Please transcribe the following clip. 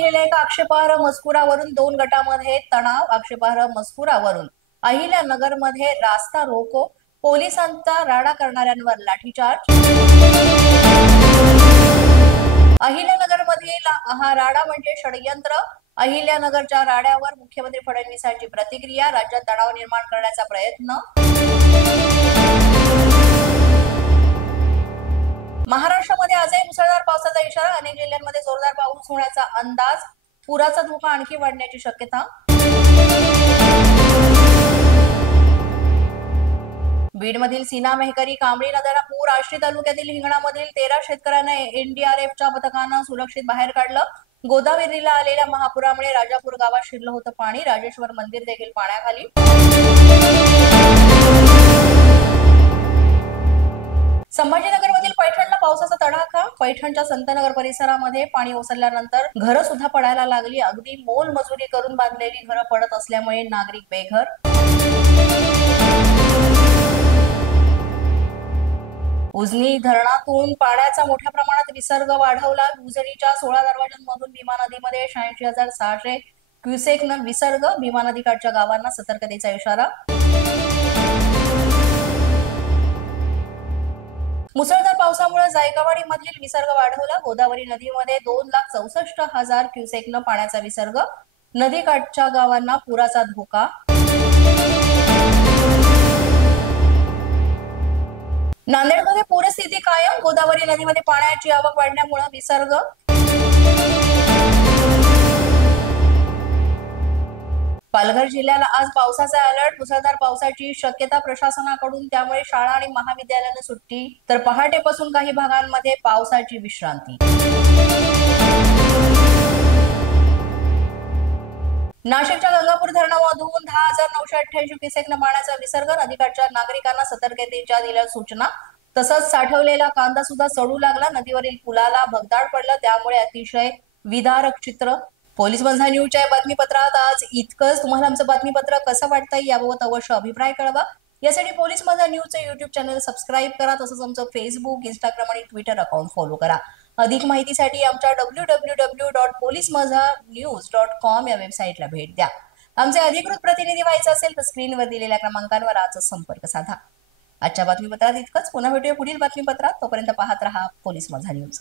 लिहिलेल्या एका आक्षेपार्ह मजकुरावरून 2 गटांमध्ये तणाव. आक्षेपार्ह मजकुरावरून अहिल्यानगरमध्ये रास्ता रोको, पोलिसांचा राडा करणाऱ्यांवर लाठीचार्ज. अहिल्यानगरमधील हा राडा म्हणजे षडयंत्र. अहिल्यानगरच्या राड्यावर मुख्यमंत्री फडणवीसांची प्रतिक्रिया. राज्यात तणाव निर्माण करण्याचा प्रयत्न. महाराष्ट्रामध्ये आजही मुसळधार पावसाचा इशारा. अनेक जिल्ह्यांमध्ये जोरदार पाऊस होण्याचा अंदाज. पुराचा धोका आणखी वाढण्याची शक्यता. बीडमधील सीना मेहकरी कांबळी नद्यांना पूर. आष्टी तालुक्यातील हिंगणामधील 13 शेतकऱ्यांना एनडीआरएफच्या पथकानं सुरक्षित बाहेर काढलं. गोदावरीला आलेल्या महापुरामुळे राजापूर गावात शिरलं होतं पाणी. राजेश्वर मंदिर देखील पाण्याखाली. संभाजीनगरमधील पैठणला पावसाचा तडाखा. पैठणच्या संतनगर परिसरामध्ये पाणी ओसरल्यानंतर घरं सुद्धा पडायला लागली. अगदी मोलमजुरी करून बांधलेली घरं पडत असल्यामुळे नागरिक बेघर. उजनी धरणातून पाण्याचा मोठ्या प्रमाणात विसर्ग वाढवला. उजनीच्या 16 दरवाजांमधून भीमा नदीमध्ये 86,600 क्युसेकनं विसर्ग. भीमा नदीकाठच्या गावांना सतर्कतेचा इशारा. मुसळधार पावसामुळे जायकवाडी मधील विसर्ग वाढवला. गोदावरी नदीमध्ये 2,64,000 क्युसेकनं पाण्याचा विसर्ग. नदीकाठच्या गावांना पुराचा धोका. नांदेडमध्ये पूरस्थिती कायम. गोदावरी नदीमध्ये पाण्याची आवक वाढल्यामुळे विसर्ग. पालघर जिल्ह्याला आज पावसाचा अलर्ट. मुसळधार पावसाची शक्यता प्रशासनाकडून, त्यामुळे शाळा आणि महाविद्यालयांना सुट्टी. तर पहाटेपासून काही भागांमध्ये पावसाची विश्रांती. नाशिकच्या गंगापूर धरणामधून 10,988 क्युसेकनं पाण्याचा विसर्ग. नदीकाठच्या नागरिकांना सतर्कतेच्या दिल्या सूचना. तसंच साठवलेला कांदा सुद्धा सडू लागला. नदीवरील पुलाला भगदाड पडलं, त्यामुळे अतिशय विदारक चित्र. पोलीस माझा न्यूजच्या बातमीपत्रात आज इतकंच. तुम्हाला आमचं बातमीपत्र कसं वाटतंय याबाबत अवश्य अभिप्राय कळवा. यासाठी पोलीस माझा न्यूजचं युट्यूब चॅनल सबस्क्राईब करा. तसंच आमचं फेसबुक, इंस्टाग्राम आणि ट्विटर अकाउंट फॉलो करा. अधिक माहितीसाठी आमच्या www.policemazhanews.com या वेबसाईटला भेट द्या. आमचे अधिकृत प्रतिनिधी व्हायचं असेल तर स्क्रीनवर दिलेल्या क्रमांकांवर आजच संपर्क साधा. आजच्या बातमीपत्रात इतकंच. पुन्हा भेटूया पुढील बातमीपत्रात. तोपर्यंत पाहत रहा पोलीस माझा न्यूज.